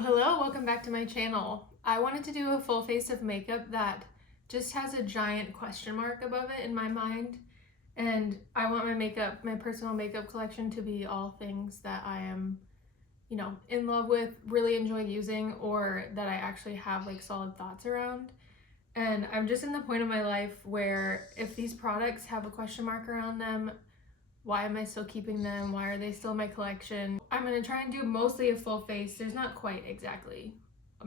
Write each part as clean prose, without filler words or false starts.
Hello, welcome back to my channel. I wanted to do a full face of makeup that just has a giant question mark above it in my mind. And I want my personal makeup collection to be all things that I am, in love with, really enjoy using, or that I actually have like solid thoughts around. And I'm just in the point of my life where if these products have a question mark around them, why am I still keeping them? Why are they still in my collection? I'm gonna try and do mostly a full face. There's not quite exactly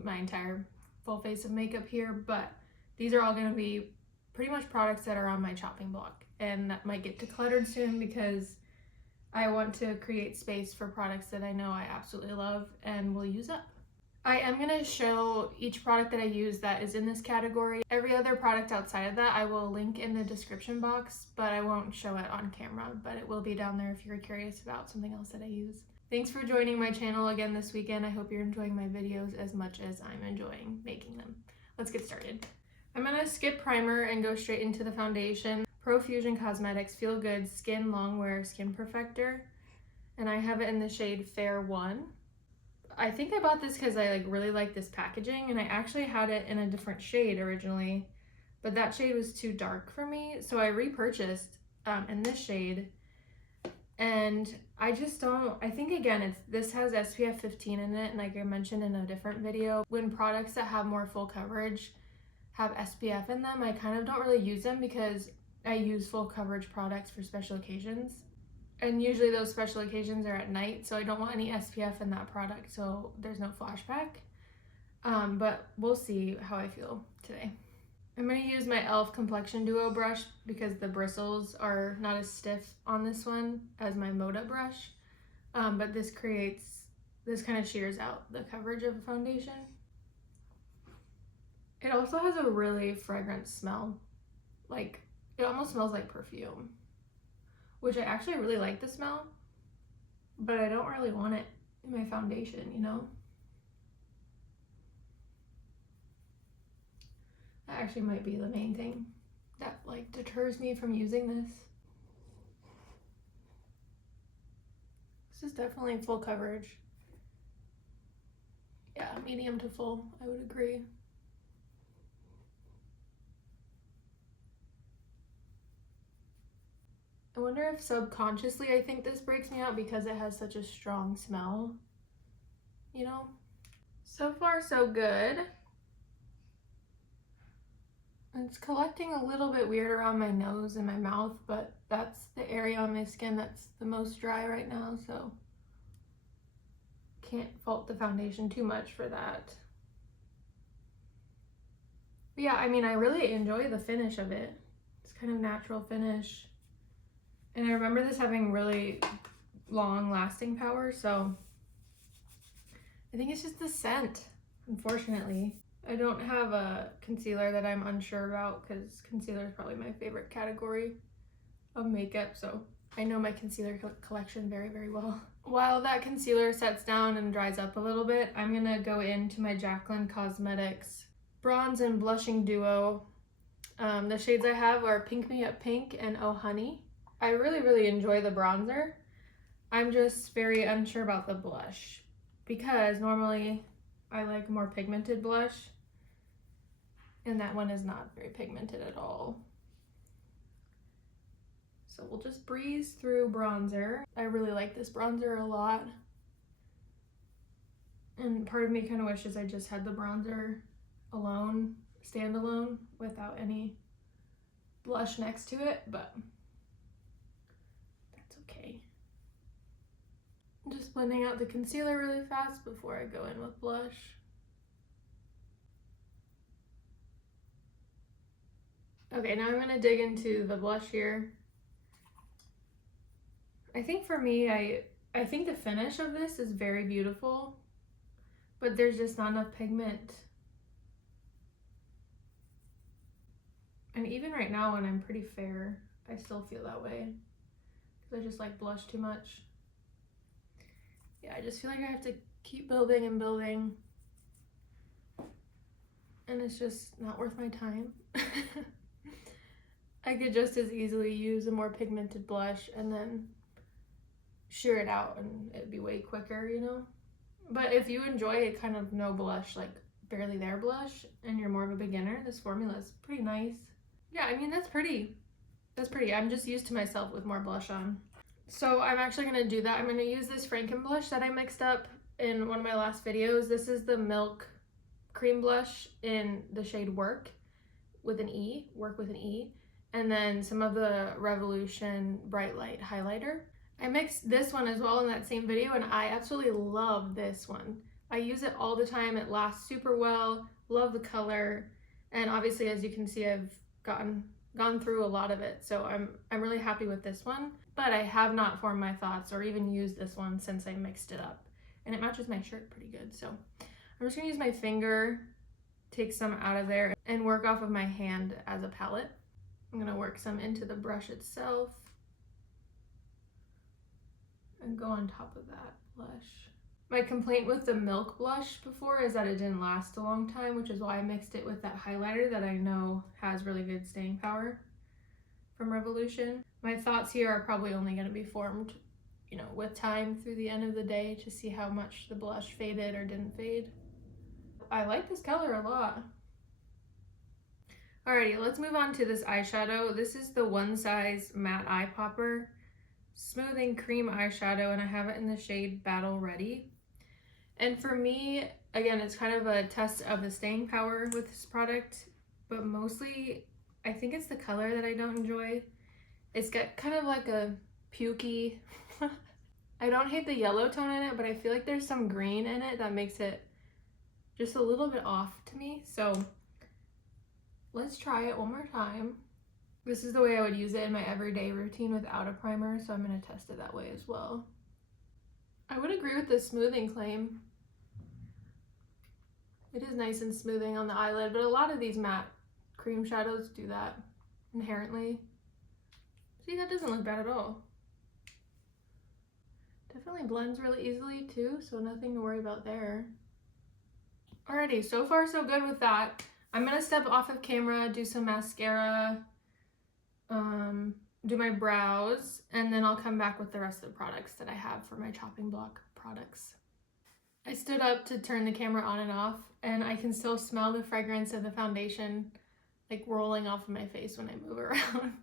my entire full face of makeup here, but these are all gonna be pretty much products that are on my chopping block, and that might get decluttered soon because I want to create space for products that I know I absolutely love and will use up. I am going to show each product that I use that is in this category. Every other product outside of that I will link in the description box, but I won't show it on camera, but it will be down there if you're curious about something else that I use. Thanks for joining my channel again this weekend. I hope you're enjoying my videos as much as I'm enjoying making them. Let's get started. I'm going to skip primer and go straight into the foundation. Profusion Cosmetics Feel Good Skin Longwear Skin Perfector, and I have it in the shade Fair 1. I think I bought this because I really like this packaging, and I actually had it in a different shade originally, but that shade was too dark for me, so I repurchased in this shade. And I just don't, I think again, this has SPF 15 in it, and like I mentioned in a different video, when products that have more full coverage have SPF in them, I kind of don't really use them because I use full coverage products for special occasions. And usually those special occasions are at night, so I don't want any SPF in that product, so there's no flashback. But we'll see how I feel today. I'm going to use my e.l.f. Complexion Duo brush because the bristles are not as stiff on this one as my Moda brush. But this kind of shears out the coverage of a foundation. It also has a really fragrant smell. It almost smells like perfume, which I actually really like the smell, but I don't really want it in my foundation, you know? That actually might be the main thing that deters me from using this. This is definitely full coverage. Yeah, medium to full, I would agree. I wonder if subconsciously I think this breaks me out because it has such a strong smell, you know? So far so good. It's collecting a little bit weird around my nose and my mouth, but that's the area on my skin that's the most dry right now, so can't fault the foundation too much for that. But yeah, I mean, I really enjoy the finish of it. It's kind of natural finish. And I remember this having really long lasting power, so I think it's just the scent, unfortunately. I don't have a concealer that I'm unsure about because concealer is probably my favorite category of makeup, so I know my concealer collection very, very well. While that concealer sets down and dries up a little bit, I'm gonna go into my Jaclyn Cosmetics Bronze and Blushing Duo. The shades I have are Pink Me Up Pink and Oh Honey. I really, really enjoy the bronzer. I'm just very unsure about the blush because normally I like more pigmented blush, and that one is not very pigmented at all. So we'll just breeze through bronzer. I really like this bronzer a lot. And part of me kind of wishes I just had the bronzer alone, standalone, without any blush next to it, but okay. I'm just blending out the concealer really fast before I go in with blush. Okay, now I'm gonna dig into the blush here. I think for me, I think the finish of this is very beautiful, but there's just not enough pigment. And even right now when I'm pretty fair, I still feel that way. I just blush too much. Yeah, I just feel like I have to keep building and building, and it's just not worth my time. I could just as easily use a more pigmented blush and then shear it out and it'd be way quicker, you know? But if you enjoy a kind of no blush, like barely there blush, and you're more of a beginner, this formula is pretty nice. Yeah, I mean, that's pretty. That's pretty. I'm just used to myself with more blush on. So I'm actually going to do that. I'm going to use this Franken blush that I mixed up in one of my last videos. This is the Milk Cream Blush in the shade Work with an E, Work with an E. And then some of the Revolution Bright Light highlighter. I mixed this one as well in that same video, and I absolutely love this one. I use it all the time. It lasts super well. Love the color. And obviously, as you can see, I've gone through a lot of it, so I'm really happy with this one. But I have not formed my thoughts or even used this one since I mixed it up, and it matches my shirt pretty good. So I'm just gonna use my finger, take some out of there, and work off of my hand as a palette. I'm gonna work some into the brush itself and go on top of that blush. My complaint with the Milk blush before is that it didn't last a long time, which is why I mixed it with that highlighter that I know has really good staying power from Revolution. My thoughts here are probably only going to be formed, you know, with time through the end of the day to see how much the blush faded or didn't fade. I like this color a lot. Alrighty, let's move on to this eyeshadow. This is the One Size Matte Eye Popper Smoothing Cream Eyeshadow, and I have it in the shade Battle Ready. And for me, again, it's kind of a test of the staying power with this product, but mostly I think it's the color that I don't enjoy. It's got kind of like a pukey, I don't hate the yellow tone in it, but I feel like there's some green in it that makes it just a little bit off to me. So let's try it one more time. This is the way I would use it in my everyday routine without a primer, so I'm going to test it that way as well. I would agree with the smoothing claim. It is nice and smoothing on the eyelid, but a lot of these matte cream shadows do that inherently. See, that doesn't look bad at all. Definitely blends really easily too, so nothing to worry about there. Alrighty, so far so good with that. I'm gonna step off of camera, do some mascara, do my brows, and then I'll come back with the rest of the products that I have for my chopping block products. I stood up to turn the camera on and off, and I can still smell the fragrance of the foundation like rolling off of my face when I move around.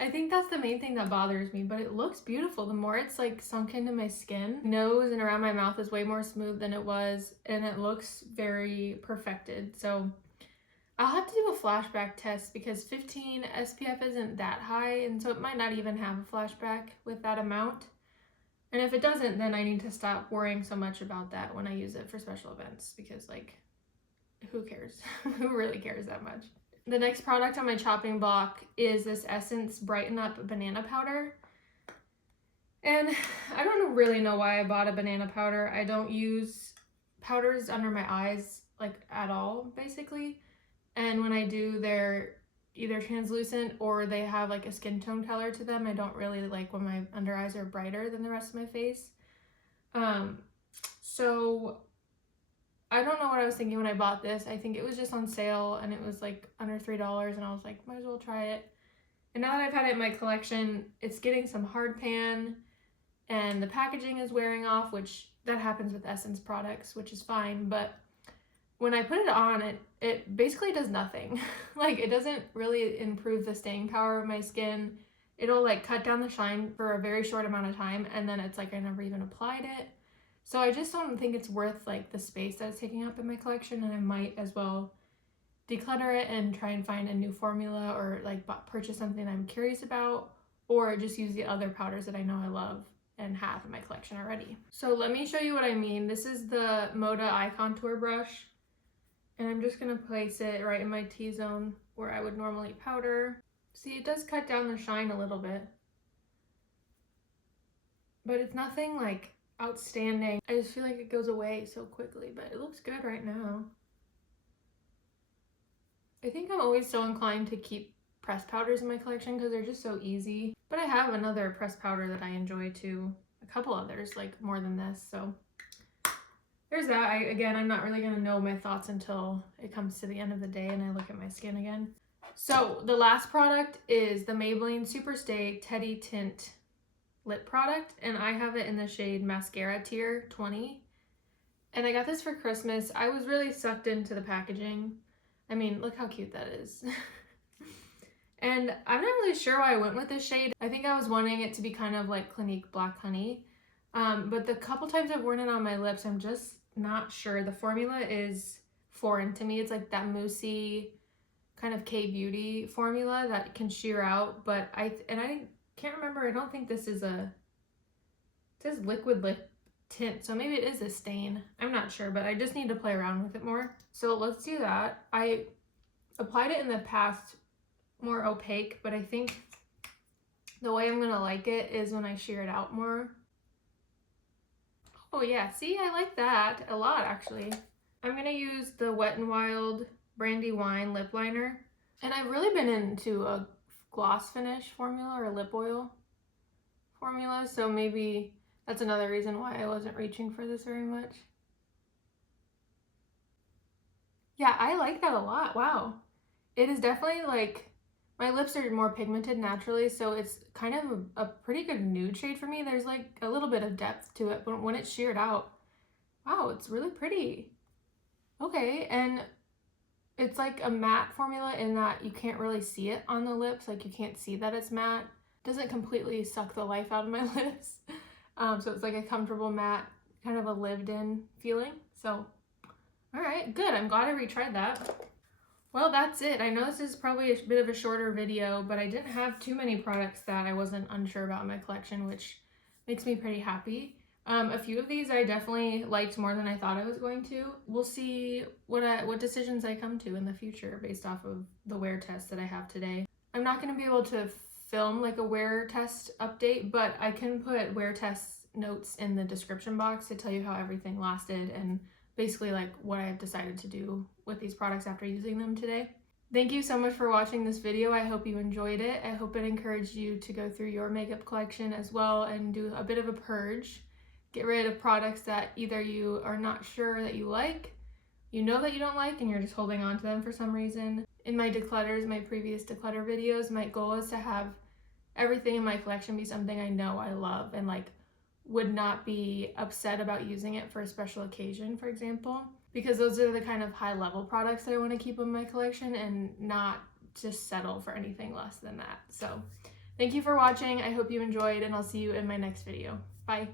I think that's the main thing that bothers me, but it looks beautiful. The more it's like sunk into my skin, nose and around my mouth is way more smooth than it was, and it looks very perfected. So I'll have to do a flashback test because 15 SPF isn't that high, and so it might not even have a flashback with that amount. And if it doesn't, then I need to stop worrying so much about that when I use it for special events, because like, who cares? Who really cares that much? The next product on my chopping block is this Essence Brighten Up Banana Powder. And I don't really know why I bought a banana powder. I don't use powders under my eyes like at all, basically. And when I do, they're either translucent or they have like a skin tone color to them. I don't really like when my under eyes are brighter than the rest of my face. So I don't know what I was thinking when I bought this. I think it was just on sale and it was like under $3, and I was like, might as well try it. And now that I've had it in my collection, it's getting some hard pan and the packaging is wearing off, which that happens with Essence products, which is fine. But when I put it on, it basically does nothing. Like, it doesn't really improve the staying power of my skin. It'll like cut down the shine for a very short amount of time, and then it's like I never even applied it. So I just don't think it's worth like the space that it's taking up in my collection, and I might as well declutter it and try and find a new formula, or like purchase something I'm curious about, or just use the other powders that I know I love and have in my collection already. So let me show you what I mean. This is the Moda Eye Contour Brush, and I'm just gonna place it right in my T-zone where I would normally powder. See, it does cut down the shine a little bit, but it's nothing like outstanding. I just feel like it goes away so quickly, but it looks good right now. I think I'm always so inclined to keep pressed powders in my collection because they're just so easy. But I have another pressed powder that I enjoy too. A couple others, like more than this, so there's that. Again, I'm not really gonna know my thoughts until it comes to the end of the day and I look at my skin again. So the last product is the Maybelline Superstay Teddy Tint lip product, and I have it in the shade Mascara Tier 20, And I got this for Christmas. I was really sucked into the packaging. I mean, look how cute that is. And I'm not really sure why I went with this shade. I think I was wanting it to be kind of like Clinique Black Honey. But the couple times I've worn it on my lips, I'm just not sure. The formula is foreign to me. It's like that moussey kind of K-beauty formula that can sheer out. But I can't remember. I don't think this is it says liquid lip tint. So maybe it is a stain. I'm not sure, but I just need to play around with it more. So let's do that. I applied it in the past more opaque, but I think the way I'm gonna like it is when I sheer it out more. Oh yeah, see, I like that a lot actually. I'm gonna use the Wet n Wild Brandy Wine lip liner, and I've really been into a gloss finish formula or lip oil formula, so maybe that's another reason why I wasn't reaching for this very much. Yeah, I like that a lot. Wow. It is definitely like, my lips are more pigmented naturally, so it's kind of a pretty good nude shade for me. There's like a little bit of depth to it, but when it's sheared out, wow, it's really pretty. Okay, and it's like a matte formula in that you can't really see it on the lips. Like you can't see that it's matte. It doesn't completely suck the life out of my lips. So it's like a comfortable matte, kind of a lived-in feeling. So, all right, good. I'm glad I retried that. Well, that's it. I know this is probably a bit of a shorter video, but I didn't have too many products that I wasn't unsure about in my collection, which makes me pretty happy. A few of these I definitely liked more than I thought I was going to. We'll see what decisions I come to in the future based off of the wear test that I have today. I'm not going to be able to film like a wear test update, but I can put wear test notes in the description box to tell you how everything lasted and basically like what I've decided to do with these products after using them today. Thank you so much for watching this video. I hope you enjoyed it. I hope it encouraged you to go through your makeup collection as well and do a bit of a purge. Get rid of products that either you are not sure that you like, you know that you don't like, and you're just holding on to them for some reason. In my declutters, my previous declutter videos, my goal is to have everything in my collection be something I know I love and like would not be upset about using it for a special occasion, for example, because those are the kind of high level products that I want to keep in my collection and not just settle for anything less than that. So thank you for watching. I hope you enjoyed, and I'll see you in my next video. Bye.